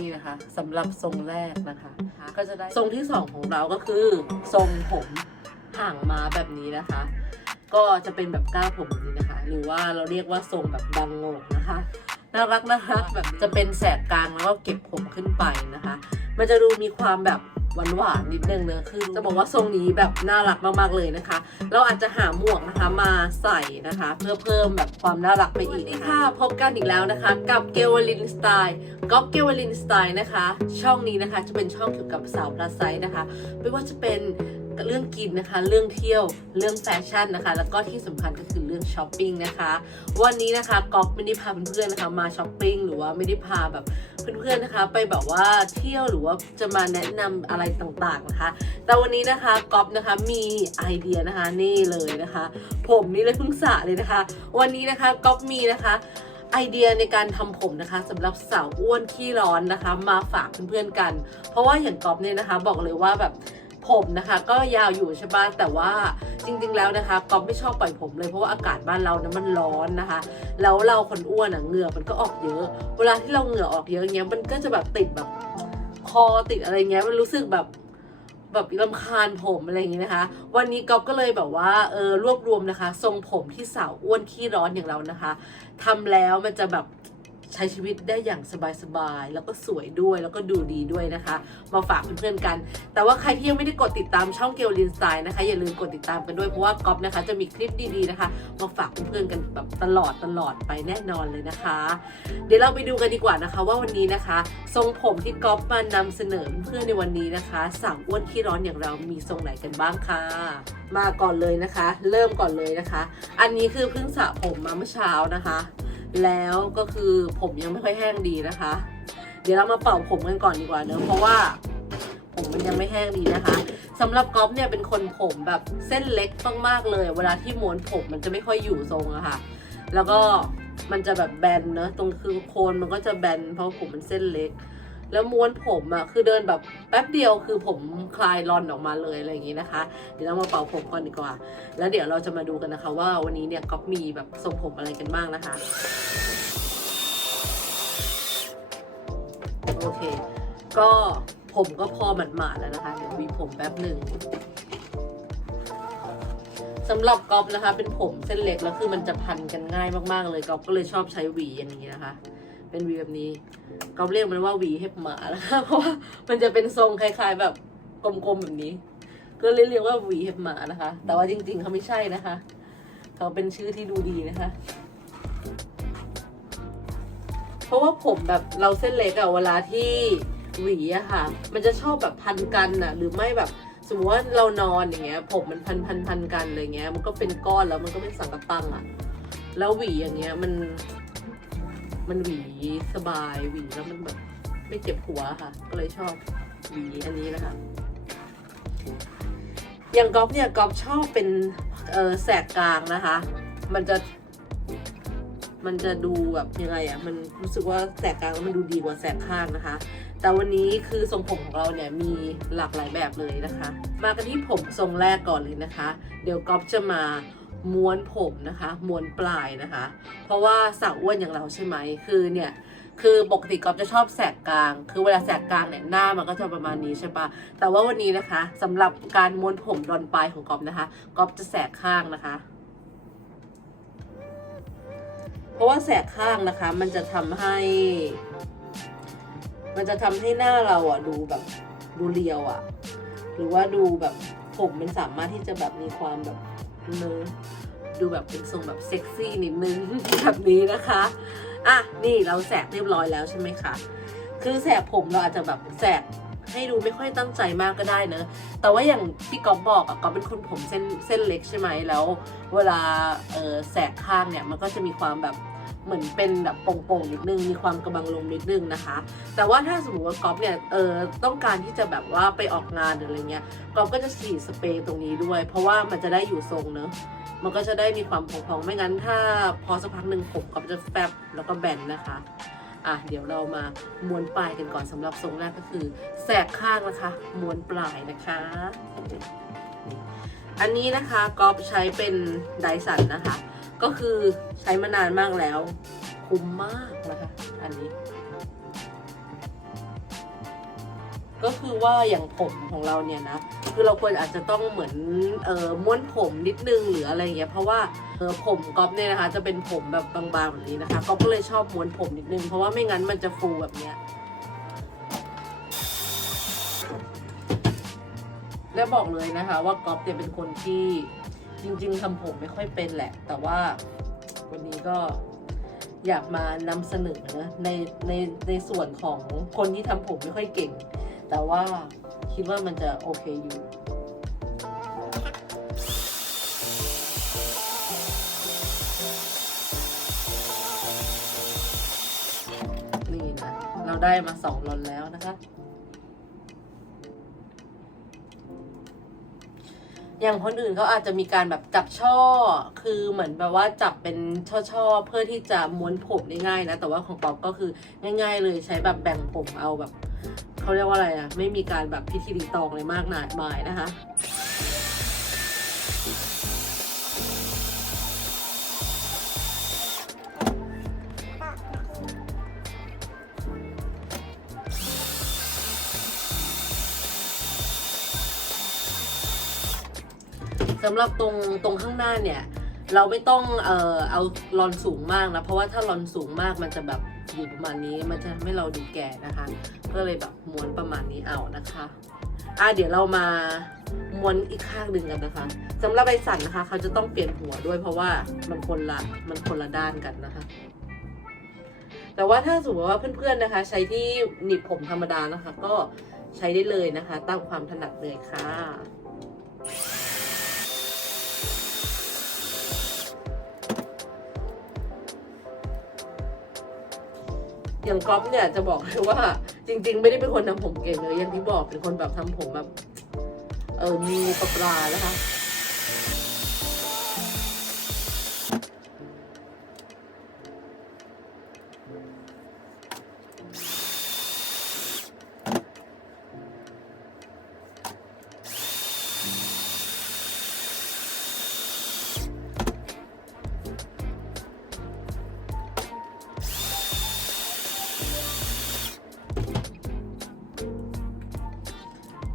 นี่นะคะสำหรับทรงแรกนะคะ ก็จะได้ทรงที่สองของเราก็คือ ทรงผมห่างมาแบบนี้นะคะ ก็จะเป็นแบบก้าวผมแบบนี้นะคะ หรือว่าเราเรียกว่าทรงแบบดังโงกนะคะน่ารักน่ารักแบบจะเป็นแสกกลางแล้วก็เก็บผมขึ้นไปนะคะ มันจะดูมีความแบบ หวานหวานๆนิดนึงเนอะคือจะบอกว่าทรงนี้แบบน่ารักมากๆเลยนะคะ เราอาจจะหาหมวกนะคะมาใส่นะคะ เพื่อเพิ่มแบบความน่ารักไปอีกนะคะค่ะพบกันอีกแล้วนะคะ กับเกวลินสไตล์ก๊อฟเกวลินสไตล์นะคะ ช่องนี้นะคะจะเป็นช่องเกี่ยวกับสาวพลัสไซส์นะคะ ไม่ว่าจะเป็น เรื่องกินนะคะ เรื่องเที่ยว เรื่องแฟชั่นนะคะ แล้วก็ที่สำคัญก็คือเรื่องช้อปปิ้งนะคะ วันนี้นะคะก๊อฟไม่ได้พาเพื่อนๆนะคะมาช้อปปิ้งหรือว่าไม่ได้พาแบบเพื่อนๆนะคะ ไปแบบว่าเที่ยวหรือว่าจะมาแนะนำอะไรต่างๆนะคะ แต่วันนี้นะคะก๊อฟนะคะมีไอเดียนะคะนี่เลยนะคะ ผมนี่เลยเพิ่งสระเลยนะคะ วันนี้นะคะก๊อฟมีนะคะไอเดียในการทำผมนะคะสำหรับสาวอ้วนขี้ร้อนนะคะ มาฝากเพื่อนๆกัน เพราะว่าอย่างก๊อฟเนี่ยนะคะ บอกเลยว่าแบบ ผมนะคะ ก็ยาวอยู่ใช่ปะแต่ว่าจริง ๆ แล้วนะคะก๊อฟไม่ชอบปล่อยผมเลยเพราะว่าอากาศบ้านเรานะมันร้อนนะคะ แล้วเราคนอ้วนอะเหงื่อมันก็ออกเยอะ เวลาที่เราเหงื่อออกเยอะเงี้ยมันก็จะแบบติดแบบคอติดอะไรเงี้ยมันรู้สึกแบบแบบลำคาญผมอะไรอย่างงี้นะคะ วันนี้ก๊อฟก็เลยแบบว่าเออรวบรวมนะคะ ทรงผมที่สาวอ้วนขี้ร้อนอย่างเรานะคะทำแล้วมันจะแบบ ใช้ชีวิตได้อย่างสบายๆ แล้วก็สวยด้วยแล้วก็ดูดีด้วยนะคะ มาฝากเพื่อนๆกัน แต่ว่าใครที่ยังไม่ได้กดติดตามช่องเกลลินสไตล์นะคะ อย่าลืมกดติดตามกันด้วยเพราะว่าก๊อฟนะคะ จะมีคลิปดีๆนะคะ มาฝากเพื่อนๆกันแบบตลอดตลอดไปแน่นอนเลยนะคะ เดี๋ยวเราไปดูกันดีกว่านะคะ ว่าวันนี้นะคะ ทรงผมที่ก๊อฟมานำเสนอเพื่อนในวันนี้นะคะสาวอ้วนขี้ร้อนอย่างเรามีทรงไหนกันบ้างคะมาก่อนเลยนะคะ เริ่มก่อนเลยนะคะ อันนี้คือเพิ่งสระผมมาเมื่อเช้านะคะ แล้วก็คือผมยังไม่ค่อยแห้งดีนะคะ เดี๋ยวเรามาเป่าผมกันก่อนดีกว่าเนอะเพราะว่าผมมันยังไม่แห้งดีนะคะสำหรับก๊อฟเนี่ยเป็นคนผมแบบเส้นเล็กมากๆเลย เวลาที่ม้วนผมมันจะไม่ค่อยอยู่ทรงอะค่ะ แล้วก็มันจะแบบแบนเนอะตรงคือโคนมันก็จะแบนเพราะผมมันเส้นเล็ก แล้วม้วนผมอะคือเดินแบบแป๊บเดียวคือผมคลายรอนออกมาเลยอะไรอย่างนี้นะคะ เดี๋ยวเรามาเป่าผมก่อนดีกว่า แล้วเดี๋ยวเราจะมาดูกันนะคะ ว่าวันนี้เนี่ยก๊อฟมีแบบทรงผมอะไรกันบ้างนะคะ โอเค ก็ผมก็พอหมาดๆแล้วนะคะ เดี๋ยวหวีผมแป๊บหนึ่งสำหรับก๊อฟนะคะ เป็นผมเส้นเล็กแล้วคือมันจะพันกันง่ายมากๆเลยก๊อฟก็เลยชอบใช้หวีอย่างนี้นะคะ เป็นวีแบบนี้ก๊อฟเรียกมันว่าวีเห็บหมานะคะ เพราะว่ามันจะเป็นทรงคล้าย ๆ แบบกลมๆแบบนี้ ก็เลยเรียกว่าวีเห็บหมานะคะ แต่ว่าจริง ๆเขาไม่ใช่นะคะเขาเป็นชื่อที่ดูดีนะคะ เพราะว่าผมแบบเราเส้นเล็กอะเวลาที่หวีอะค่ะ มันจะชอบแบบพันกันอะหรือไม่แบบสมมติว่าเรานอนอย่างเงี้ย ผมมันพันพันพันกันอะไรเงี้ย มันก็เป็นก้อนแล้วมันก็เป็นสังกะตังอะแล้วหวีอย่างเงี้ยมัน มันหวีสบายหวีแล้วมันแบบไม่เจ็บหัวค่ะ ก็เลยชอบหวีอันนี้นะคะ อย่างก๊อฟเนี่ยก๊อฟชอบเป็นเออแสกกลางนะคะ มันจะ มันจะดูแบบยังไงอะ่ะ มันรู้สึกว่าแสกกลางแล้วมันดูดีกว่าแสกข้างนะคะ แต่วันนี้คือทรงผมของเราเนี่ยมีหลากหลายแบบเลยนะคะ มากันที่ผมทรงแรกก่อนเลยนะคะ เดี๋ยวก๊อฟจะมา ม้วนผมนะคะม้วนปลายนะคะ เพราะว่าสาวอ้วนอย่างเราใช่ไหมคือเนี่ยคือปกติกอฟจะชอบแสกกลาง คือเวลาแสกกลางเนี่ยหน้ามันก็จะประมาณนี้ใช่ปะแต่ว่าวันนี้นะคะสำหรับการม้วนผมรอนปลายของกอฟนะคะกอฟจะแสกข้างนะคะ เพราะว่าแสกข้างนะคะ มันจะทำให้ มันจะทำให้หน้าเราอะดูแบบดูเรียวอะ หรือว่าดูแบบผมมันสามารถที่จะแบบมีความแบบ เนอะดูแบบเป็นทรงแบบเซ็กซี่นิดนึง แบบนี้นะคะ อะ นี่เราแสกเรียบร้อยแล้วใช่ไหมคะ คือแสกผมเราอาจจะแบบแสกให้ดูไม่ค่อยตั้งใจมากก็ได้เนอะ แต่ว่าอย่างที่ก๊อฟบอกอะก๊อฟเป็นคนผมเส้นเส้นเล็กใช่ไหมแล้ว เวลาเออแสกข้างเนี่ยมันก็จะมีความแบบ เหมือนเป็นแบบโป่งๆนิดนึง มีความกระบังลมนิดนึงนะคะ แต่ว่าถ้าสมมติว่าก๊อฟเนี่ยเออต้องการที่จะแบบว่าไปออกงานหรืออะไรเงี้ยก๊อฟก็จะฉีดสเปรย์ตรงนี้ด้วย เพราะว่ามันจะได้อยู่ทรงเนอะมันก็จะได้มีความพองๆไม่งั้น ถ้าพอสักพักหนึ่งผมก๊อฟจะแฟบแล้วก็แบนนะคะอะเดี๋ยวเรามาม้วนปลายกันก่อนสำหรับทรงแรกก็คือแสกข้างนะคะม้วนปลายนะคะ อันนี้นะคะก๊อฟใช้เป็นไดสันนะคะ ก็คือใช้มานานมากแล้ว คุ้มมากนะคะอันนี้ ก็คือว่าอย่างผมของเราเนี่ยนะคือเราควรอาจจะต้องเหมือนเอ่อม้วนผมนิดนึงหรืออะไรเงี้ยเพราะว่าเออผมก๊อฟเนี่ยนะคะ จะเป็นผมแบบบางๆแบบนี้นะคะก๊อฟก็เลยชอบม้วนผมนิดนึงเพราะว่าไม่งั้นมันจะฟูแบบเนี้ยและบอกเลยนะคะ ว่าก๊อฟเนี่ยเป็นคนที่ จริง ๆทำผมไม่ค่อยเป็นแหละ แต่ว่าวันนี้ก็อยากมานำเสนอในในในส่วนของคนที่ทำผมไม่ค่อยเก่ง แต่ว่าคิดว่ามันจะโอเคอยู่นี่นะ เราได้มาสองลอนแล้วนะคะ อย่างคนอื่นเขาอาจจะมีการแบบจับช่อ คือเหมือนแบบว่าจับเป็นช่อๆ เพื่อที่จะม้วนผมได้ง่ายนะ แต่ว่าของป๊อปก็คือง่าย ๆ เลยใช้แบบแบ่งผมเอาแบบเขาเรียกว่าอะไรอะไม่มีการแบบพิธีรีตองเลยมากนาหมายนะคะ สำหรับตรงตรงข้างหน้าเนี่ย เราไม่ต้องเอ่อเอารอนสูงมากนะ เพราะว่าถ้ารอนสูงมากมันจะแบบอยู่ประมาณนี้มันจะทำให้เราดูแก่นะคะ ก็เลยแบบม้วนประมาณนี้เอานะคะอะเดี๋ยวเรามาม้วนอีกข้างหนึ่งกันนะคะสำหรับใบสันนะคะ เขาจะต้องเปลี่ยนหัวด้วยเพราะว่ามันคนละมันคนละด้านกันนะคะ แต่ว่าถ้าสมมติว่าเพื่อนๆนะคะ ใช้ที่หนีบผมธรรมดานะคะ ก็ใช้ได้เลยนะคะ ตามความถนัดเลยค่ะ อย่างก๊อฟเนี่ยจะบอกเลยว่า จริง ๆ ไม่ได้เป็นคนทำผมเก่งเลยอย่างที่บอกเป็นคนแบบทำผมแบบ เออมีปลาปลานะคะ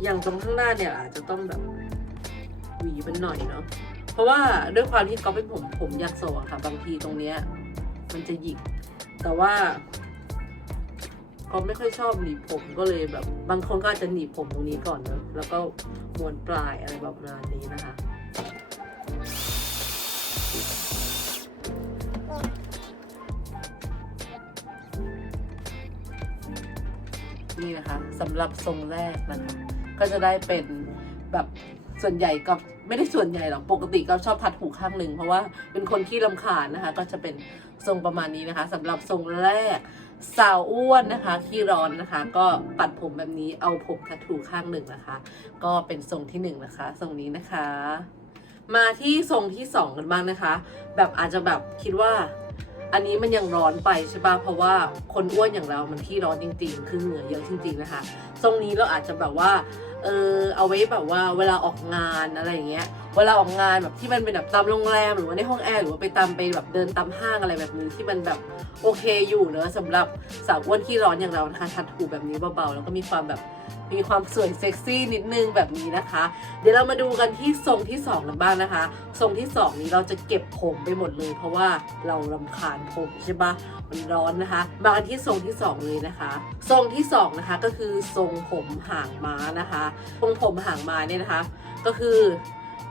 อย่างตรงข้างหน้าเนี่ยอาจจะต้องแบบหวีมันหน่อยเนาะเพราะว่าด้วยความที่ก๊อฟเป็นผมผมยักษ์โซอะค่ะ บางทีตรงเนี้ยมันจะหยิก แต่ว่าก๊อฟไม่ค่อยชอบหนีบผมก็เลยแบบ บางคนก็อาจจะหนีบผมตรงนี้ก่อนเนอะแล้วก็ม้วนปลายอะไรแบบนั้นนี้นะคะ นี่นะคะสำหรับทรงแรกนะคะ ก็จะได้เป็นแบบส่วนใหญ่ก็ไม่ได้ส่วนใหญ่หรอกปกติก็ชอบพัดหูข้างหนึ่งเพราะว่าเป็นคนที่ลำคาญนะคะ ก็จะเป็นทรงประมาณนี้นะคะสำหรับทรงแรกสาวอ้วนนะคะขี้ร้อนนะคะ ก็ปัดผมแบบนี้เอาผมทัดถูข้างหนึ่งนะคะ ก็เป็นทรงที่หนึ่งนะคะทรงนี้นะคะ มาที่ทรงที่สองกันบ้างนะคะ แบบอาจจะแบบคิดว่าอันนี้มันยังร้อนไปใช่ปะเพราะว่าคนอ้วนอย่างเรา มันที่ร้อนจริง ๆ คือเหงื่อเยอะจริง ๆ นะคะ ทรงนี้เราอาจจะแบบว่า เออเอาไว้แบบว่าเวลาออกงานอะไรอย่างเงี้ย เวลาออกงานแบบที่มันเป็นแบบตามโรงแรมหรือว่าในห้องแอร์หรือว่าไปตามไปแบบเดินตามห้างอะไรแบบนี้ที่มันแบบโอเคอยู่เนอะสำหรับสาวอ้วนที่ร้อนอย่างเรานะคะทัดหูแบบนี้เบาๆแล้วก็มีความแบบมีความสวยเซ็กซี่นิดนึงแบบนี้นะคะ เดี๋ยวเรามาดูกันที่ทรงที่สองกันบ้างนะคะ ทรงที่สองนี้เราจะเก็บผมไปหมดเลย เพราะว่าเรารำคาญผมใช่ปะมันร้อนนะคะ มากันที่ทรงที่สองเลยนะคะ ทรงที่สองนะคะก็คือทรงผมหางม้านะคะ ทรงผมหางม้าเนี่ยนะคะ ก็คือ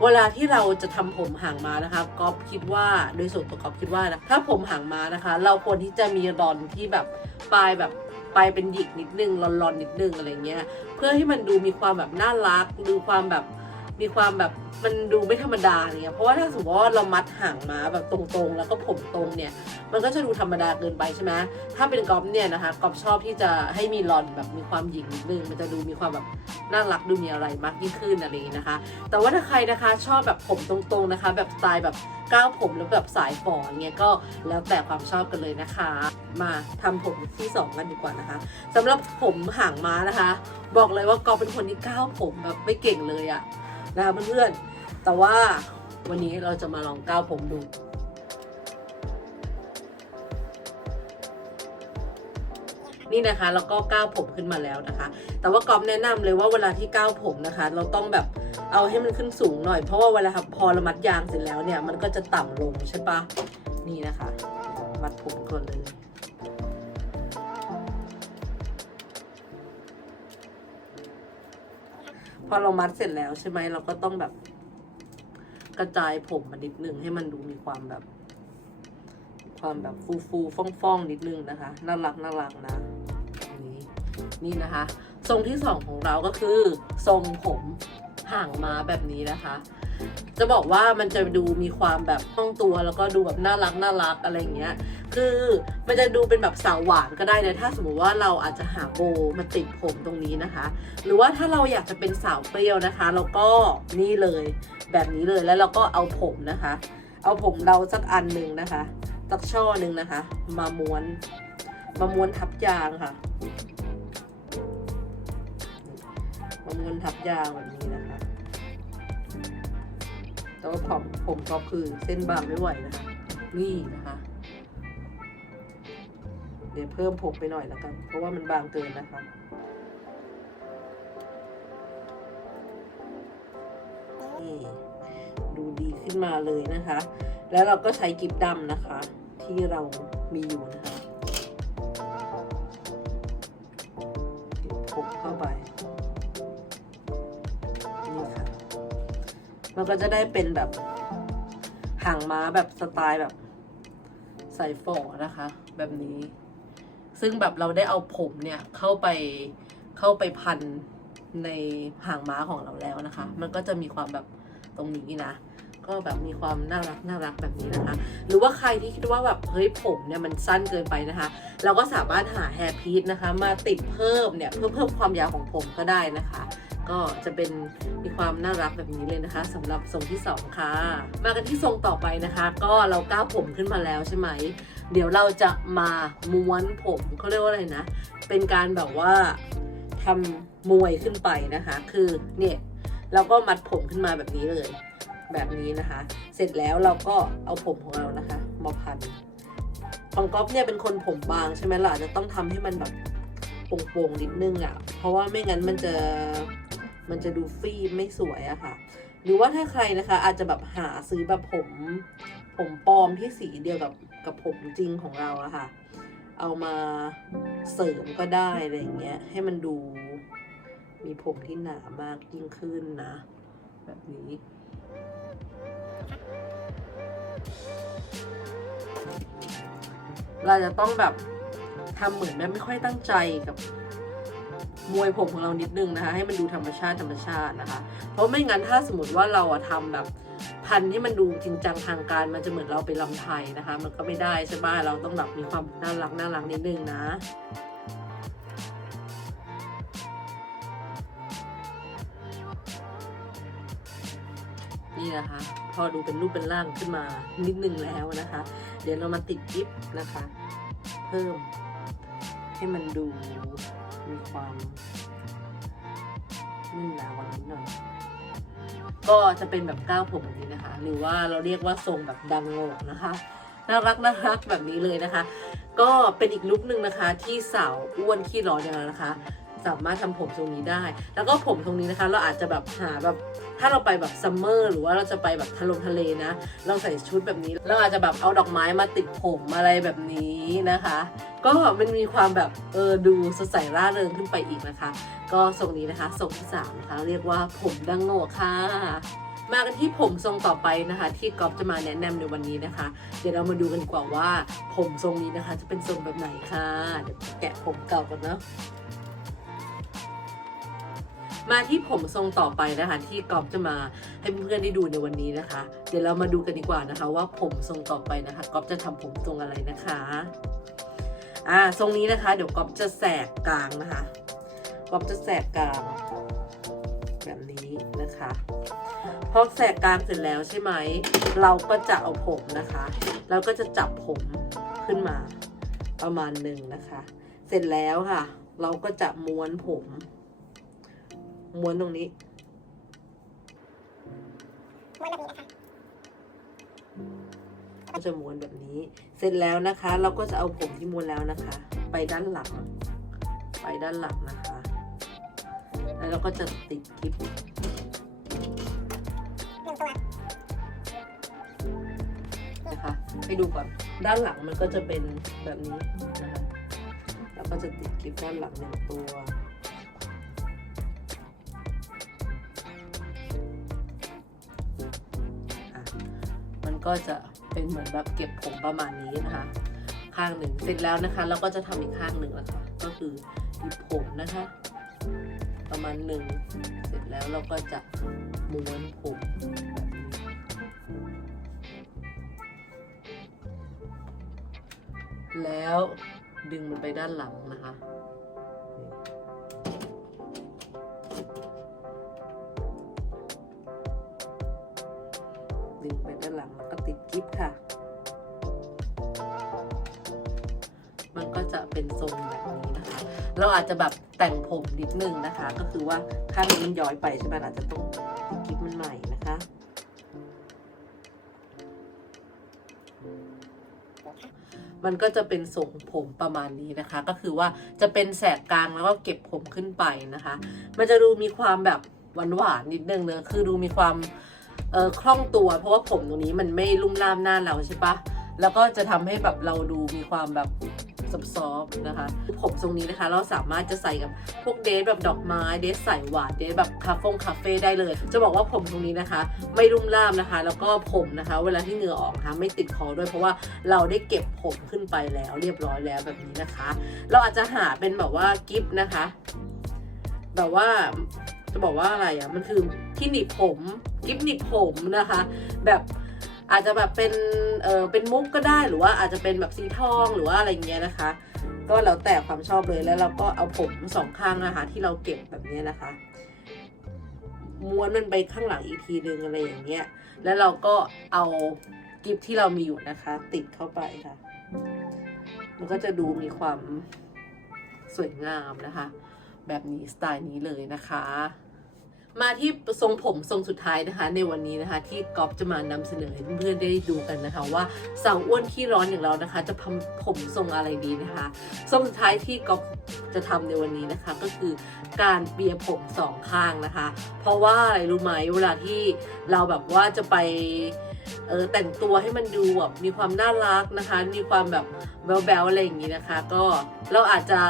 เวลาที่เราจะทำผมหางม้านะคะก๊อฟคิดว่าโดยส่วนตัวก๊อฟคิดว่านะถ้าผมหางม้านะคะ เราควรที่จะมีรอนที่แบบปลายแบบปลายเป็นหยิกนิดนึงรอนๆนิดนึงอะไรเงี้ย เพื่อให้มันดูมีความแบบน่ารักดูความแบบ มีความแบบมันดูไม่ธรรมดาเนี่ยเพราะว่าถ้าสมมติว่าเรามัดหางม้าแบบตรงๆ แล้วก็ผมตรงเนี่ย มันก็จะดูธรรมดาเกินไปใช่ไหมถ้าเป็นกอฟเนี่ยนะคะกอฟชอบที่จะให้มีรอนแบบมีความหยิกนิดนึงมันจะดูมีความแบบน่ารักดูมีอะไรมากยิ่งขึ้นอะไรอย่างนี้นะคะ แต่ว่าถ้าใครนะคะชอบแบบผมตรงๆนะคะ แบบสไตล์แบบก้าวผมแล้วแบบสายฝอนเงี้ยก็แล้วแต่ความชอบกันเลยนะคะ มาทำผมที่สองกันดีกว่านะคะสำหรับผมหางม้านะคะ บอกเลยว่ากอเป็นคนที่ก้าวผมแบบไม่เก่งเลยอะ นะคะเพื่อนๆ แต่ว่าวันนี้เราจะมาลองก้าวผมดูนี่นะคะแล้วก็ก้าวผมขึ้นมาแล้วนะคะ แต่ว่ากอฟแนะนำเลยว่าเวลาที่ก้าวผมนะคะ เราต้องแบบเอาให้มันขึ้นสูงหน่อย เพราะว่าเวลาพอเรามัดยางเสร็จแล้วเนี่ยมันก็จะต่ำลงใช่ปะนี่นะคะ มัดผมก่อนเลย อเรามัดเสร็จแล้วใช่ไหมเราก็ต้องแบบ กระจายผมมานิดนึงให้มันดูมีความแบบ ความแบบฟูฟูฟ่องฟ่องนิดนึงนะคะน่ารักน่ารักนะนี่นี่นะคะ ทรงที่สองของเราก็คือ ทรงผมห่างมาแบบนี้นะคะ จะบอกว่ามันจะดูมีความแบบห้องตัวแล้วก็ดูแบบน่ารักน่ารักอะไรเงี้ย คือมันจะดูเป็นแบบสาวหวานก็ได้นะถ้าสมมติว่าเราอาจจะหาโบมาติดผมตรงนี้นะคะ หรือว่าถ้าเราอยากจะเป็นสาวเปรี้ยวนะคะเราก็นี่เลยแบบนี้เลยแล้วเราก็เอาผมนะคะ เอาผมเราสักอันหนึ่งนะคะสักช่อหนึ่งนะคะ มาม้วนมาม้วนทับยางค่ะมาม้วนทับยางแบบนี้นะคะ แต่ว่าผมผมก็คือเส้นบางไม่ไหวนะคะนี่นะคะ เดี๋ยวเพิ่มผมไปหน่อยแล้วกัน เพราะว่ามันบางเกินนะคะนี่ดูดีขึ้นมาเลยนะคะ แล้วเราก็ใช้กิบดำนะคะ ที่เรามีอยู่นะ มันก็จะได้เป็นแบบหางม้าแบบสไตล์แบบใส่ฝอนะคะ แบบนี้ ซึ่งแบบเราได้เอาผมเนี่ยเข้าไปเข้าไปพันในหางม้าของเราแล้วนะคะ มันก็จะมีความแบบตรงนี้นะ ก็แบบมีความน่ารักน่ารักแบบนี้นะคะ หรือว่าใครที่คิดว่าแบบเฮ้ยผมเนี่ยมันสั้นเกินไปนะคะ เราก็สามารถหาแฮร์พีซนะคะ มาติดเพิ่มเนี่ยเพื่อเพิ่มความยาวของผมก็ได้นะคะ ก็จะเป็นมีความน่ารักแบบนี้เลยนะคะสำหรับทรงที่สองค่ะ มากันที่ทรงต่อไปนะคะ ก็เราก้าวผมขึ้นมาแล้วใช่ไหม เดี๋ยวเราจะมาม้วนผมเขาเรียกว่าอะไรนะ เป็นการแบบว่าทำมวยขึ้นไปนะคะ คือเนี่ยเราก็มัดผมขึ้นมาแบบนี้เลย แบบนี้นะคะ เสร็จแล้วเราก็เอาผมของเรานะคะมาพันของก๊อฟเนี่ยเป็นคนผมบางใช่ไหมล่ะจะต้องทำให้มันแบบโป่งๆนิดนึงอะ่ะ เพราะว่าไม่งั้นมันจะ มันจะดูฟรีไม่สวยอะค่ะ หรือว่าถ้าใครนะคะอาจจะแบบหาซื้อแบบผม ผมปลอมที่สีเดียวกับกับผมจริงของเราอะค่ะ เอามาเสริมก็ได้อะไรเงี้ย ให้มันดูมีผมที่หนามากยิ่งขึ้นนะ แบบนี้เราจะต้องแบบทำเหมือนแบบไม่ค่อยตั้งใจกับ มวยผมของเรานิดนึงนะคะ ให้มันดูธรรมชาติธรรมชาตินะคะ เพราะไม่งั้นถ้าสมมติว่าเราอะทำแบบพันที่มันดูจริงจังทางการมันจะเหมือนเราไปลำไทยนะคะ มันก็ไม่ได้ใช่ไหมเราต้องแบบมีความน่ารักน่ารักนิดนึงนะนี่นะคะ พอดูเป็นรูปเป็นร่างขึ้นมานิดนึงแล้วนะคะ เดี๋ยวเรามาติดกิ๊บนะคะ เพิ่มให้มันดู มีความนุ่มหนากว่านิดหน่อยก็จะเป็นแบบก้าวผมแบบนี้นะคะ หรือว่าเราเรียกว่าทรงแบบดังโงกนะคะน่ารักน่ารักแบบนี้เลยนะคะ ก็เป็นอีกลุคนึงนะคะ ที่สาวอ้วนขี้ร้อนอย่างเรานะคะ สามารถทำผมทรงนี้ได้ แล้วก็ผมทรงนี้นะคะ เราอาจจะแบบหาแบบถ้าเราไปแบบซัมเมอร์หรือว่าเราจะไปแบบทะลงทะเลนะ เราใส่ชุดแบบนี้เราอาจจะแบบเอาดอกไม้มาติดผมอะไรแบบนี้นะคะ ก็มันมีความแบบเออดูสดใสร่าเริงขึ้นไปอีกนะคะ ก็ทรงนี้นะคะทรงที่สามนะคะเรียกว่าผมดังโง่ค่ะมากันที่ผมทรงต่อไปนะคะ ที่ก๊อฟจะมาแนะนำในวันนี้นะคะ เดี๋ยวเรามาดูกันดีกว่าว่า ผมทรงนี้นะคะ จะเป็นทรงแบบไหนค่ะเดี๋ยวแกะผมเก่าก่อนเนาะมาที่ผมทรงต่อไปนะคะ ที่ก๊อฟจะมาให้เพื่อนๆได้ดูในวันนี้นะคะ เดี๋ยวเรามาดูกันดีกว่านะคะ ว่าผมทรงต่อไปนะคะก๊อฟจะทำผมทรงอะไรนะคะ อ่าทรงนี้นะคะ เดี๋ยวก๊อฟจะแสกกลางนะคะก๊อฟจะแสกกลาง แบบนี้นะคะพอแสกกลางเสร็จแล้วใช่ไหม เราก็จะเอาผมนะคะแล้วก็จะจับผมขึ้นมา ประมาณหนึ่งนะคะ เสร็จแล้วค่ะ เราก็จะม้วนผม ม้วนตรงนี้ก็จะม้วนแบบนี้เสร็จแล้วนะคะ เราก็จะเอาผมที่ม้วนแล้วนะคะ ไปด้านหลัง ไปด้านหลังนะคะ แล้วเราก็จะติดกิฟนะคะให้ดูก่อนด้านหลังมันก็จะเป็นแบบนี้นะคะแล้วก็จะติดกิฟด้านหลังหนึ่งตัว มันก็จะ เป็นเหมือนแบบเก็บผมประมาณนี้นะคะ ข้างหนึ่งเสร็จแล้วนะคะ เราก็จะทำอีกข้างหนึ่งแล้วค่ะก็คือหยิบผมนะคะ ประมาณหนึ่งเสร็จแล้วเราก็จะม้วนผมแล้วดึงมันไปด้านหลังนะคะ ดึงไปด้านหลังแล้ว ก็ติดกิ๊บค่ะ มันก็จะเป็นทรงแบบนี้นะคะ เราอาจจะแบบแต่งผมนิดนึงนะคะ ก็คือว่าข้างนี้มันย้อยไปใช่ไหมอาจจะต้องติดกิ๊บมันใหม่นะคะมันก็จะเป็นทรงผมประมาณนี้นะคะ ก็คือว่าจะเป็นแสกกลางแล้วก็เก็บผมขึ้นไปนะคะ มันจะดูมีความแบบหวานหวานๆนิดนึงเนอะคือดูมีความ เออคล่องตัว เพราะว่าผมตรงนี้มันไม่ลุ่มล่ามหน้าเราใช่ปะแล้วก็จะทำให้แบบเราดูมีความแบบซอฟๆนะคะ ผมทรงนี้นะคะเราสามารถจะใส่กับพวกเดทแบบดอกไม้เดทใส่หวานเดทแบบคาเฟ่คาเฟ่ได้เลย จะบอกว่าผมตรงนี้นะคะ ไม่ลุ่มล่ามนะคะ แล้วก็ผมนะคะ เวลาที่เหงื่อออกนะคะไม่ติดคอด้วยเพราะว่าเราได้เก็บผมขึ้นไปแล้วเรียบร้อยแล้วแบบนี้นะคะ เราอาจจะหาเป็นแบบว่ากิฟต์นะคะ แบบว่าจะบอกว่าอะไรอะมันคือ ที่หนีบผมกิฟหนีบผมนะคะ แบบอาจจะแบบเป็นเออเป็นมุกก็ได้หรือว่าอาจจะเป็นแบบสีทองหรือว่าอะไรเงี้ยนะคะ ก็แล้วแต่ความชอบเลยแล้วเราก็เอาผมสองข้างนะคะ ที่เราเก็บแบบนี้นะคะม้วนมันไปข้างหลังอีกทีนึงอะไรอย่างเงี้ย แล้วเราก็เอากิฟที่เรามีอยู่นะคะ ติดเข้าไปค่ะ มันก็จะดูมีความสวยงามนะคะ แบบนี้สไตล์นี้เลยนะคะ มาที่ทรงผมทรงสุดท้ายนะคะ ในวันนี้นะคะ ที่ก๊อฟจะมานำเสนอให้เพื่อนๆได้ดูกันนะคะ ว่าสาวอ้วนที่ร้อนอย่างเรานะคะ จะทำผมทรงอะไรดีนะคะ ทรงสุดท้ายที่ก๊อฟจะทำในวันนี้นะคะ ก็คือการเปียผมสองข้างนะคะ เพราะว่าอะไรรู้ไหมเวลาที่เราแบบว่าจะไปเออแต่งตัวให้มันดูแบบมีความน่ารักนะคะ มีความแบบแบลๆอะไรอย่างนี้นะคะ ก็เราอาจจะ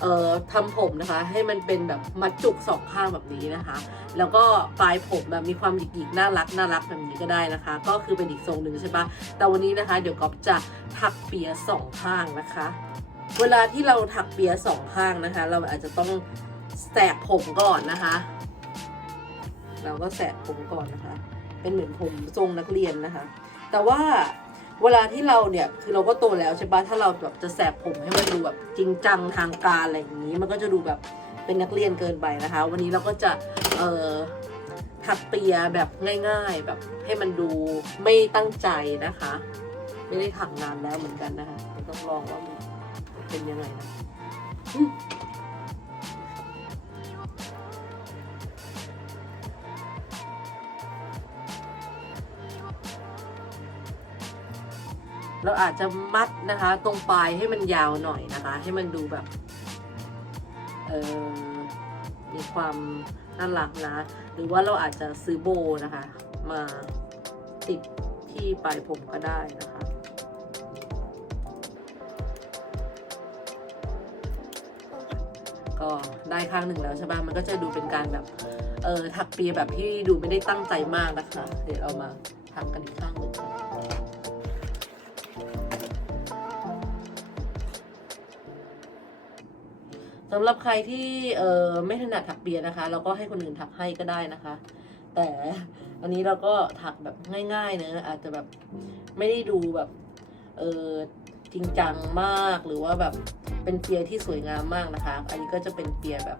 เอ่อทำผมนะคะ ให้มันเป็นแบบมัดจุกสองข้างแบบนี้นะคะ แล้วก็ปลายผมแบบมีความหยิกๆน่ารักน่ารักแบบนี้ก็ได้นะคะ ก็คือเป็นอีกทรงหนึ่งใช่ปะแต่วันนี้นะคะ เดี๋ยวก๊อฟจะถักเปียสองข้างนะคะ เวลาที่เราถักเปียสองข้างนะคะ เราอาจจะต้องแสกผมก่อนนะคะ เราก็แสกผมก่อนนะคะ เป็นเหมือนผมทรงนักเรียนนะคะ แต่ว่า เวลาที่เราเนี่ยคือเราก็โตแล้วใช่ปะถ้าเราแบบจะแสกผมให้มันดูแบบจริงจังทางการอะไรอย่างนี้ มันก็จะดูแบบเป็นนักเรียนเกินไปนะคะ วันนี้เราก็จะเอ่อถักเปียแบบง่ายๆ แบบให้มันดูไม่ตั้งใจนะคะ ไม่ได้ถักนานแล้วเหมือนกันนะคะต้องลองว่ามันเป็นยังไงนะ เราอาจจะมัดนะคะ ตรงปลายให้มันยาวหน่อยนะคะ ให้มันดูแบบเออมีความน่ารักนะ หรือว่าเราอาจจะซื้อโบนะคะ มาติดที่ปลายผมก็ได้นะคะ ก็ได้ข้างหนึ่งแล้วใช่ปะมันก็จะดูเป็นการแบบ เออถักเปียแบบที่ดูไม่ได้ตั้งใจมากนะคะ เดี๋ยวเรามาถักกันอีก สำหรับใครที่เออไม่ถนัดถักเปียนะคะ เราก็ให้คนอื่นถักให้ก็ได้นะคะ แต่อันนี้เราก็ถักแบบง่ายๆเนอะอาจจะแบบไม่ได้ดูแบบเออจริงจังมากหรือว่าแบบเป็นเปียที่สวยงามมากนะคะ อันนี้ก็จะเป็นเปียแบบ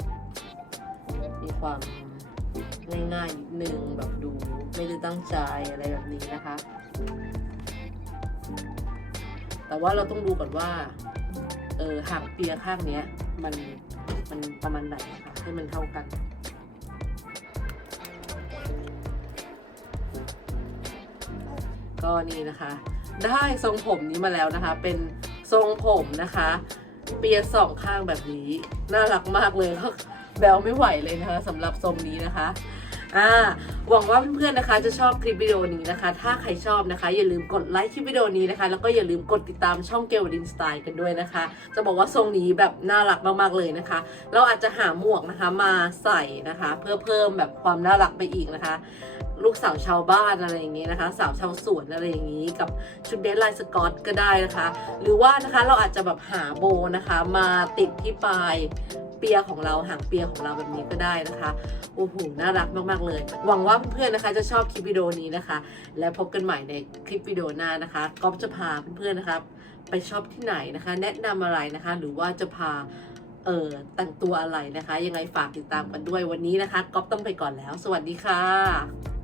มีความง่ายๆนิดนึงแบบดูไม่ได้ตั้งใจอะไรแบบนี้นะคะ แต่ว่าเราต้องดูก่อนว่า เออหางเปียข้างเนี้ย มันมันประมาณไหนนะคะให้มันเท่ากันก็นี่นะคะ ได้ทรงผมนี้มาแล้วนะคะ เป็นทรงผมนะคะ เปียสองข้างแบบนี้ น่ารักมากเลยก็แบลไม่ไหวเลยนะคะสำหรับทรงนี้นะคะ อ่าหวังว่าเพื่อนๆนะคะ จะชอบคลิปวิดีโอนี้นะคะ ถ้าใครชอบนะคะ อย่าลืมกดไลค์คลิปวิดีโอนี้นะคะ แล้วก็อย่าลืมกดติดตามช่องเกลดินสไตล์กันด้วยนะคะ จะบอกว่าทรงนี้แบบน่ารักมากๆเลยนะคะ เราอาจจะหาหมวกนะคะมาใส่นะคะ เพื่อเพิ่มแบบความน่ารักไปอีกนะคะ ลูกสาวชาวบ้านอะไรอย่างนี้นะคะ สาวชาวสวนอะไรอย่างนี้ กับชุดเดรสลายสกอตก็ได้นะคะ หรือว่านะคะเราอาจจะแบบหาโบนะคะ มาติดที่ปลาย เปียของเราหางเปียของเราแบบนี้ก็ได้นะคะโอ้โหน่ารักมากๆเลย หวังว่าเพื่อนๆนะคะ จะชอบคลิปวิดีโอนี้นะคะ และพบกันใหม่ในคลิปวิดีโอหน้านะคะก๊อฟจะพาเพื่อนๆนะคะไปชอบที่ไหนนะคะ แนะนำอะไรนะคะ หรือว่าจะพาเออแต่งตัวอะไรนะคะ ยังไงฝากติดตามกันด้วยวันนี้นะคะก๊อฟต้องไปก่อนแล้ว สวัสดีค่ะ